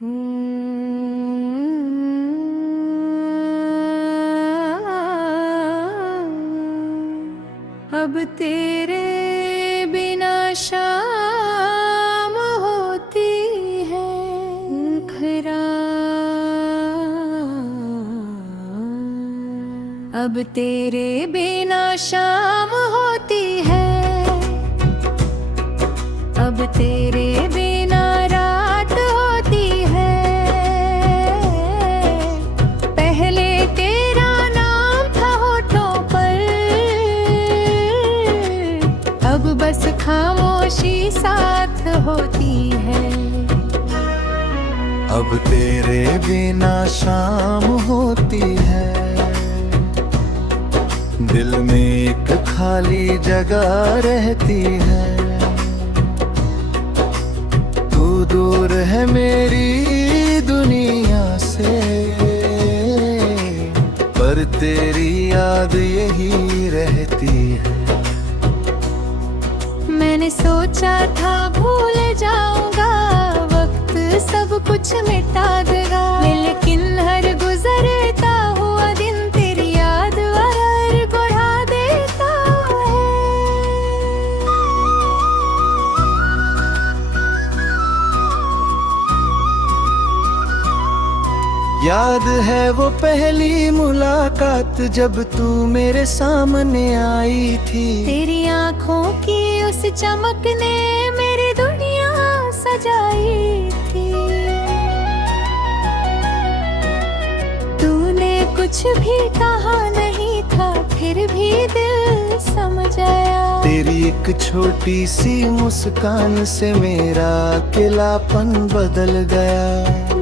अब तेरे बिना शाम होती है खरा, अब तेरे बिना शाम होती है, अब तेरे बिना रात होती है। पहले तेरा नाम था होठों पर, अब बस खामोशी साथ होती है। अब तेरे बिना शाम होती है, दिल में एक खाली जगह रहती है। तू दूर है मेरी दुनिया से, पर तेरी याद यही रहती है। मैंने सोचा था भूल जाऊंगा, वक्त सब कुछ मिटा देगा, लेकिन हर गुजरता हुआ दिन तेरी याद और बढ़ा देता है। याद है वो पहली मुलाकात जब तू मेरे सामने आई थी। तेरी आंखों की उस चमक ने मेरी दुनिया सजाई थी। तूने कुछ भी कहा नहीं था, फिर भी दिल समझ आया। तेरी एक छोटी सी मुस्कान से मेरा अकेलापन बदल गया।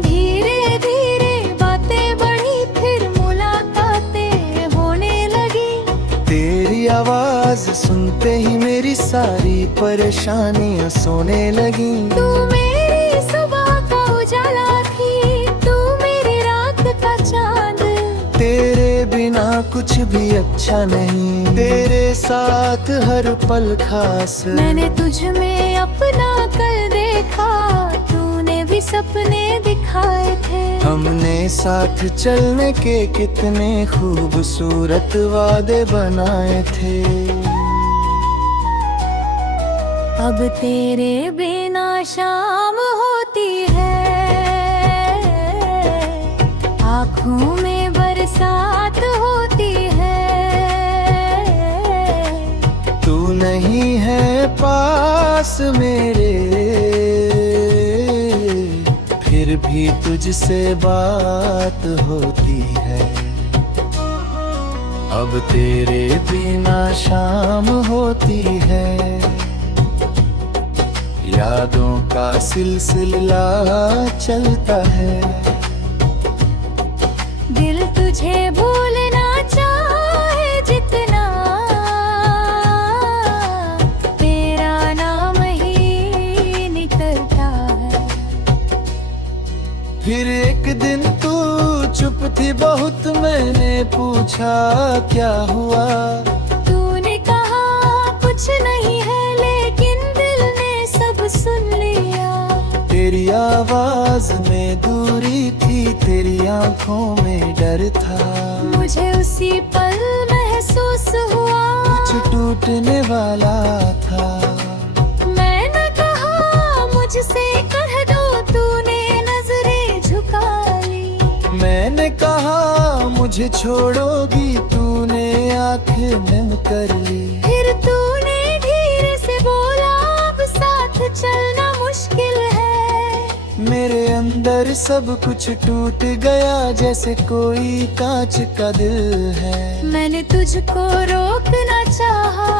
धीरे धीरे बातें बढ़ी, फिर मुलाकातें होने लगी। तेरी आवाज सुनते ही मेरी सारी परेशानियां सोने लगी। तू मेरी सुबह का उजाला थी, तू मेरी रात का चांद। तेरे बिना कुछ भी अच्छा नहीं, तेरे साथ हर पल खास। मैंने तुझ में अपना कल देखा, तूने भी सपने दिखाए थे। हमने साथ चलने के कितने खूबसूरत वादे बनाए थे। अब तेरे बिना शाम होती है, आँखों में बरसात होती है। तू नहीं है पास मेरे, फिर भी तुझसे बात होती है। अब तेरे बिना शाम होती है, यादों का सिलसिला चलता है। दिल तुझे भूलना चाहे जितना, तेरा नाम ही निकलता है। फिर एक दिन तू चुप थी बहुत, मैंने पूछा क्या हुआ। तूने कहा कुछ नहीं है, लेकिन दिल ने सब सुन लिया। तेरी आवाज में दूरी थी, तेरी आंखों में डर था। मुझे उसी पल महसूस हुआ कुछ टूटने वाला था। मैंने कहा मुझसे कह दो, तूने नजरें झुका ली। मैंने कहा मुझे छोड़ोगी, तूने आंखें नम कर ली। फिर तूने धीरे से बोला अब साथ चलना मुश्किल है। मेरे अंदर सब कुछ टूट गया, जैसे कोई कांच का दिल है। मैंने तुझको रोकना चाहा,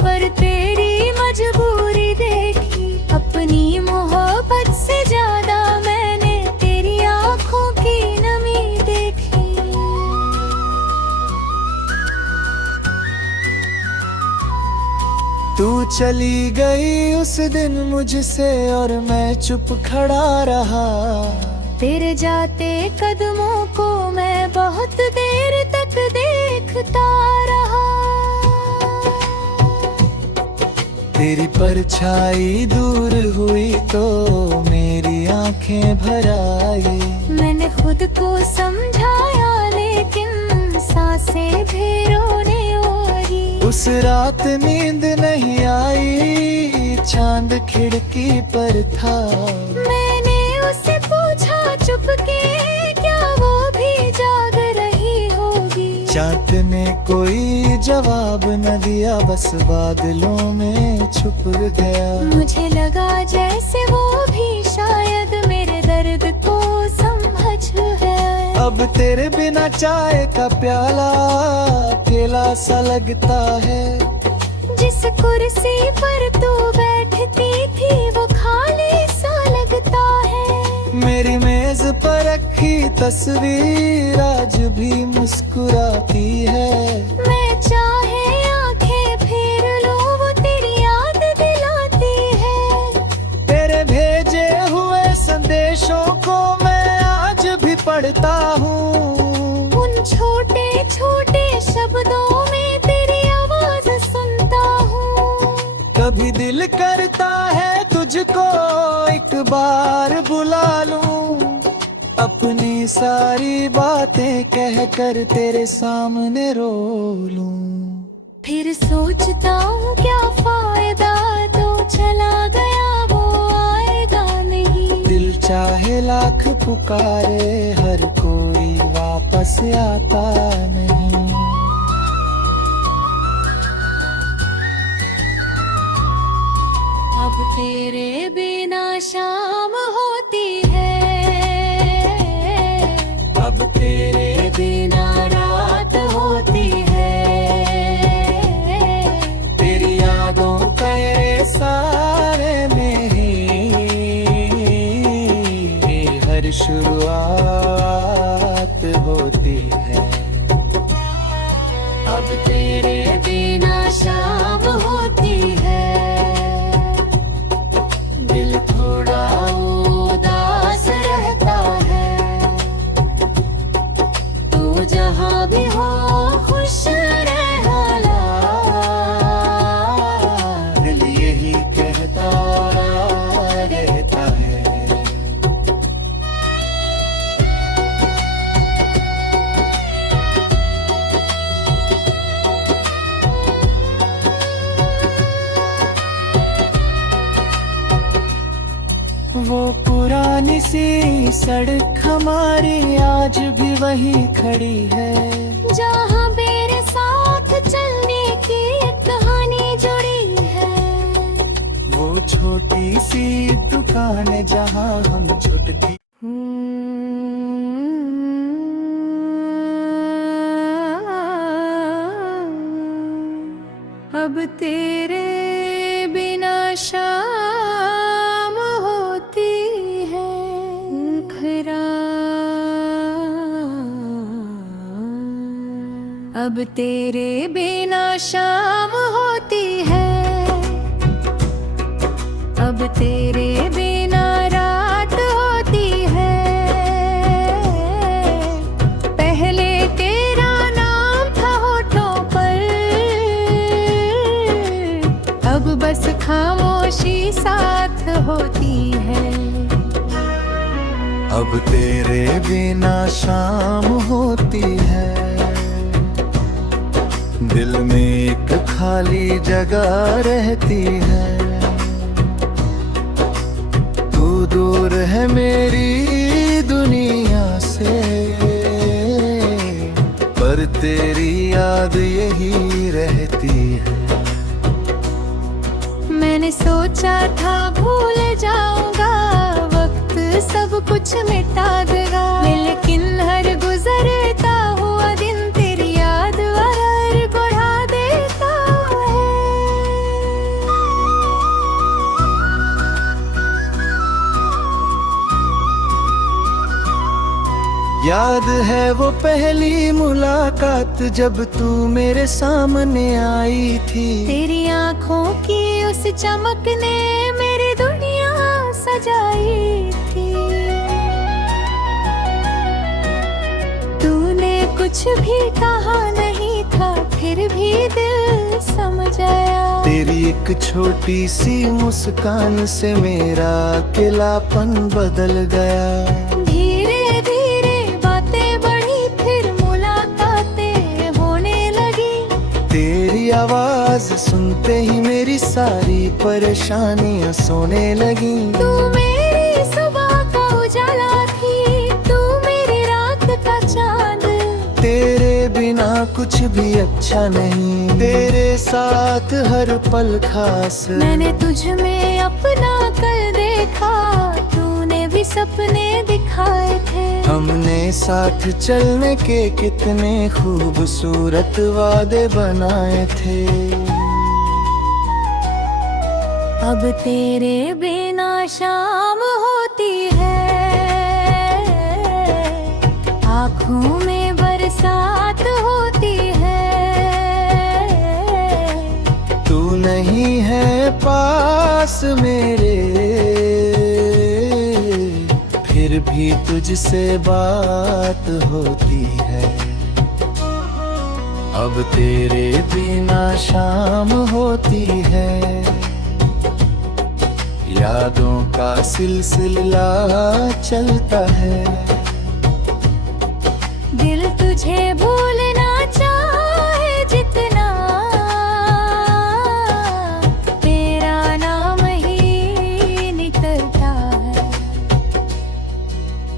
पर तेरी मजबूरी देखी। अपनी मोहब्बत से ज्यादा मैंने तेरी आंखों की नमी देखी। तू चली गई उस दिन मुझसे और मैं चुप खड़ा रहा। तेरे जाते कदमों को मैं बहुत देर तक देखता रहा। तेरी परछाई दूर हुई तो मेरी आंखें भर आई। मैंने खुद को समझाया लेकिन सांसें भी रोने लगी। उस रात नींद नहीं आई, चांद खिड़की पर था। मैंने उससे पूछा चुपके, क्या वो भी जाग रही होगी? चांद ने कोई जवाब न दिया, बस बादलों में छुप गया। मुझे लगा जैसे वो भी शायद मेरे दर्द को समझ है। अब तेरे बिना चाय का प्याला अकेला सा लगता है। जिस कुर्सी पर तू बैठती थी वो खाली सा लगता है। मेरी मेज पर रखी तस्वीर आज भी मुस्कुराती है। मैं चाहे आंखें फेर लूं वो तेरी याद दिलाती है। तेरे भेजे हुए संदेशों को मैं आज भी पढ़ता हूँ। उन छोटे छोटे शब्दों में तेरी आवाज सुनता हूँ। कभी दिल करता है तुझको एक बार बुला लूं, अपनी सारी बातें कह कर तेरे सामने रो लूं। फिर सोचता हूँ क्या फायदा, तो चला गया वो आएगा नहीं। दिल चाहे लाख पुकारे, हर कोई वापस आता नहीं। अब तेरे बिना शाम होती है, अब तेरे बिना रात होती है। तेरी यादों के सारे में ही हर शुरुआत होती है। अब तेरे बिना शाम होती है। दिल थोड़ा उदास रहता है। तू जहाँ भी हो खुश रहना, दिल यही कहता रहता है। वो पुरानी सी सड़क हमारी आज भी वही खड़ी है। जहाँ मेरे साथ चलने की एक कहानी जुड़ी है। वो छोटी सी दुकान जहाँ हम छुटकी अब तेरे बिना शाम होती है। खरा अब तेरे बिना शाम होती है। अब तेरे बिना रात होती है। पहले तेरा नाम था होठों पर, अब बस खामोशी साथ होती है। अब तेरे बिना शाम होती है। दिल में एक खाली जगह रहती है। तू दूर है मेरी दुनिया से, पर तेरी याद यही रहती है। मैंने सोचा था भूल जाऊंगा, वक्त सब कुछ मिटा देगा। लेकिन हर गुजरता हुआ दिन तेरी याद और बढ़ा देता है। याद है वो पहली मुलाकात जब तू मेरे सामने आई थी। तेरी आंखों की उस चमक ने मेरी दुनिया सजाई थी। तूने कुछ भी कहा नहीं था, फिर फिर भी दिल समझ आया। तेरी एक छोटी सी मुस्कान से मेरा अकेलापन बदल गया। धीरे धीरे बातें बढ़ी, फिर मुलाकातें होने लगी। तेरी आवाज सुनते ही मेरी सारी परेशानियां सोने लगी। तू मेरी सुबह का उजाला थी, तू मेरी रात का चांद। तेरे बिना कुछ भी अच्छा नहीं, तेरे साथ हर पल खास। मैंने तुझ में अपना कल देखा, तूने भी सपने दिखाए थे। हमने साथ चलने के कितने खूबसूरत वादे बनाए थे। अब तेरे बिना शाम होती है, आँखों में बरसात होती है। तू नहीं है पास मेरे, फिर भी तुझसे बात होती है। अब तेरे बिना शाम होती है, यादों का सिलसिला चलता है। दिल तुझे भूलना चाहे जितना, तेरा नाम ही निकलता है।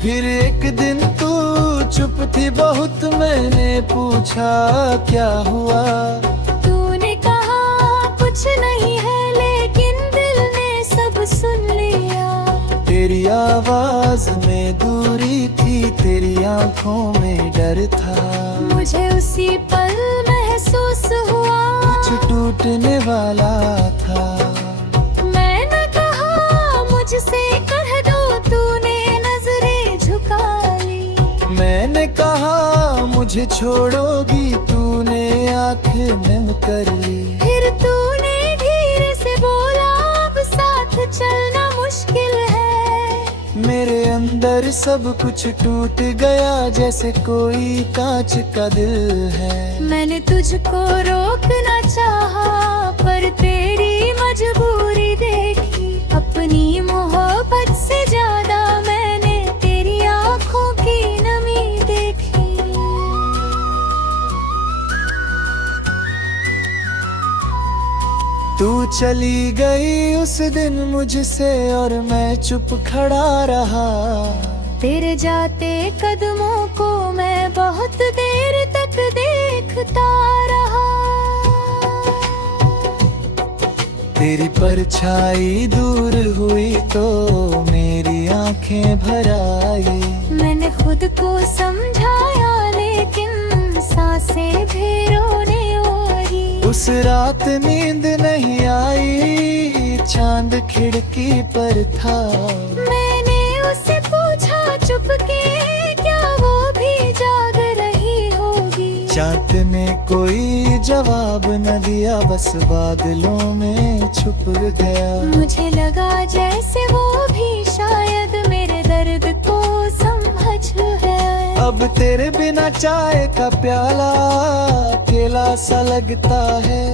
फिर एक दिन तू चुप थी बहुत, मैंने पूछा क्या हुआ। तूने कहा कुछ नहीं है, लेकिन दिल ने सब सुन लिया। तेरी आवाज में दूरी थी, तेरी आंखों में डर था। मुझे उसी पल महसूस हुआ कुछ टूटने वाला था। मैंने कहा मुझसे कह दो, तूने नजरें झुका ली। मैंने कहा मुझे छोड़ोगी, तूने आंखें नम कर ली। फिर तूने धीरे से बोला अब साथ चलना मुश्किल है। मेरे अंदर सब कुछ टूट गया, जैसे कोई कांच का दिल है। मैंने तुझको रोकना चाहा, पर तेरी मजबूरी देखी। अपनी मोहब्बत से ज्यादा मैंने तेरी आंखों की नमी देखी। तू चली गई उस दिन मुझसे और मैं चुप खड़ा रहा। तेरे जाते कदमों को मैं बहुत देर तक देखता रहा। तेरी परछाई दूर हुई तो मेरी आंखें भर आई। मैंने खुद को समझाया, लेकिन सांसें भी रोने आई। उस रात नींद नहीं आई, चांद खिड़की पर था। मैंने उससे पूछा चुपके, क्या वो भी जाग रही होगी। चांद ने कोई जवाब न दिया, बस बादलों में छुप गया। मुझे लगा जैसे वो भी शायद मेरे दर्द को समझ है। अब तेरे बिना चाय का प्याला अकेला सा लगता है।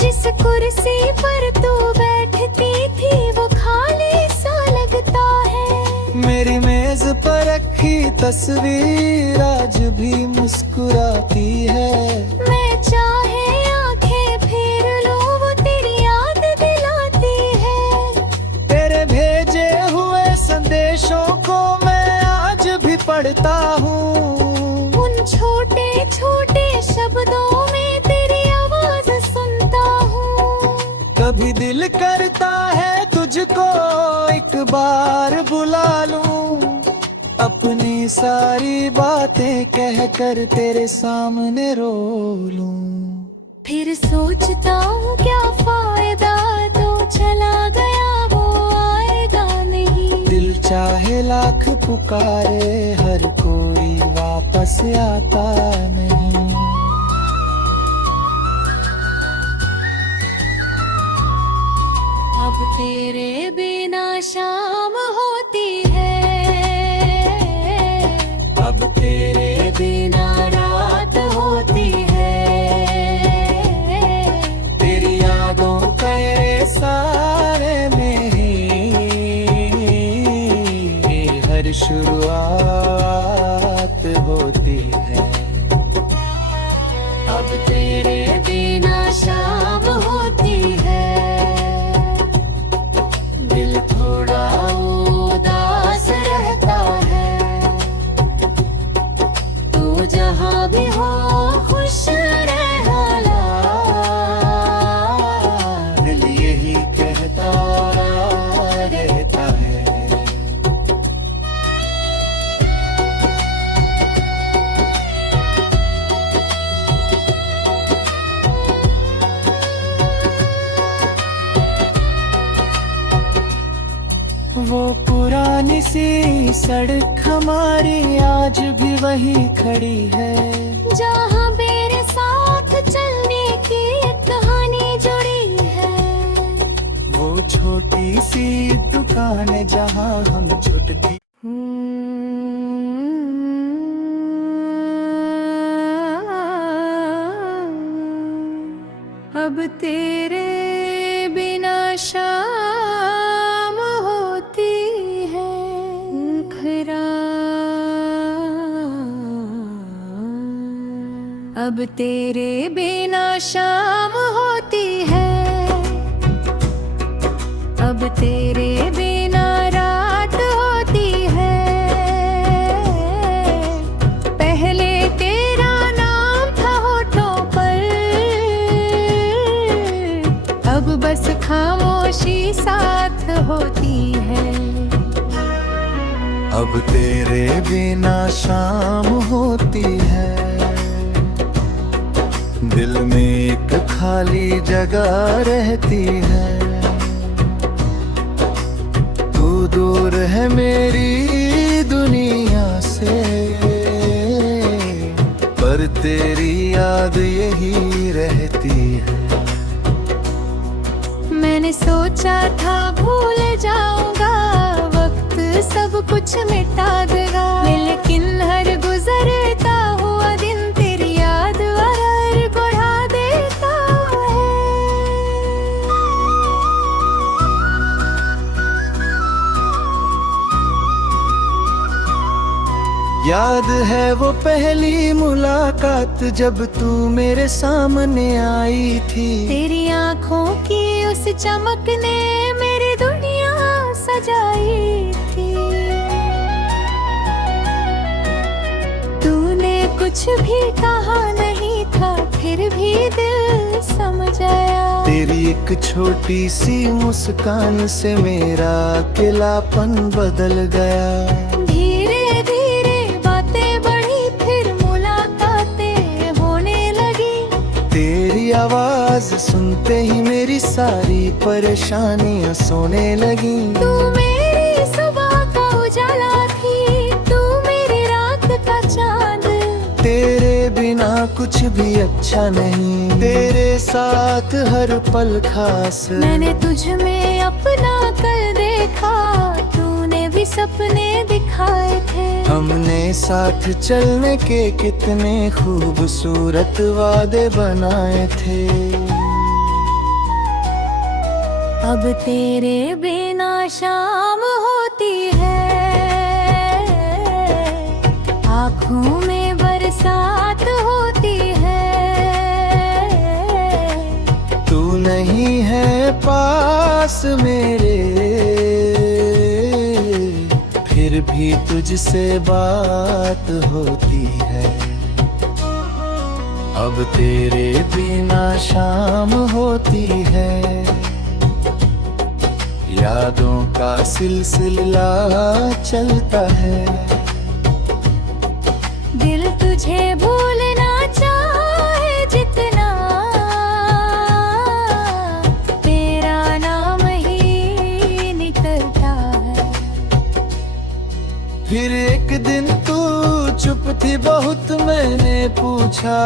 जिस कुर्सी पर तू बैठती थी वो खाली सा लगता है। मेरी मेज पर रखी तस्वीर आज भी मुस्कुराती है। मैं चाहे आंखें फेर लूं, वो तेरी याद दिलाती है। तेरे भेजे हुए संदेशों को मैं आज भी पढ़ता हूँ। उन छोटे छोटे शब्दों में तेरी आवाज सुनता हूँ। कभी दिल करता है तुझको एक बार बुला लूं, अपनी सारी बातें कह कर तेरे सामने रो लूं। फिर सोचता हूँ क्या फायदा, तो चला गया वो आएगा नहीं। दिल चाहे लाख पुकारे, हर कोई वापस आता नहीं। अब तेरे बिना शाम होती है, अब तेरे बिना रात होती है। शुरुआत होती है। अब तेरे बिना शाम होती है, दिल थोड़ा उदास रहता है। तू जहाँ भी हो खुश रहना, दिल यही कहता रहता है। वो पुरानी सी सड़क हमारी आज भी वही खड़ी है, जहाँ मेरे साथ चलने की एक कहानी जुड़ी है। वो छोटी सी दुकान जहाँ हम छुटकी अब तेरे बिना शाम होती है, अब तेरे बिना शाम होती है, अब तेरे बिना रात होती है। पहले तेरा नाम था होठों पर, अब बस खामोशी साथ होती है। अब तेरे बिना शाम होती है, दिल में एक खाली जगह रहती है। तू दूर है मेरी दुनिया से, पर तेरी याद यही रहती है। मैंने सोचा था भूल जाऊंगा, वक्त सब कुछ मिटा देगा, लेकिन हर गुजरता हुआ दिन तेरी याद और बढ़ा देता है। याद है वो पहली मुलाकात जब तू मेरे सामने आई थी, तेरी आंखों की उस चमक ने मेरी दुनिया सजाई थी। तूने कुछ भी कहा नहीं था, फिर भी दिल समझ आया। तेरी एक छोटी सी मुस्कान से मेरा अकेलापन बदल गया। धीरे धीरे बातें बढ़ी, फिर मुलाकातें होने लगी। तेरी आवाज सुनते ही मेरी सारी परेशानियां सोने लगी। तू मेरी सुबह का उजाला थी, तू मेरी रात का चांद। तेरे बिना कुछ भी अच्छा नहीं, तेरे साथ हर पल खास। मैंने तुझ में अपना कल देखा, तूने भी सपने दिखाए थे। हमने साथ चलने के कितने खूबसूरत वादे बनाए थे। अब तेरे बिना शाम होती है, आँखों में बरसात होती है। तू नहीं है पास मेरे, फिर भी तुझसे बात होती है। अब तेरे बिना शाम होती है, यादों का सिलसिला चलता है। दिल तुझे भूलना चाहे जितना, तेरा नाम ही निकलता है। फिर एक दिन तू चुप थी बहुत, मैंने पूछा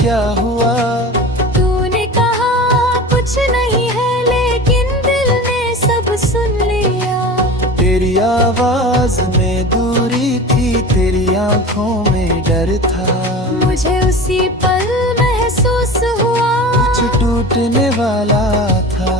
क्या हुआ। तूने कहा कुछ नहीं है, लेकिन दिल ने सब सुन लिया। तेरी आवाज में दूरी थी, तेरी आंखों में डर था। मुझे उसी पल महसूस हुआ कुछ टूटने वाला था।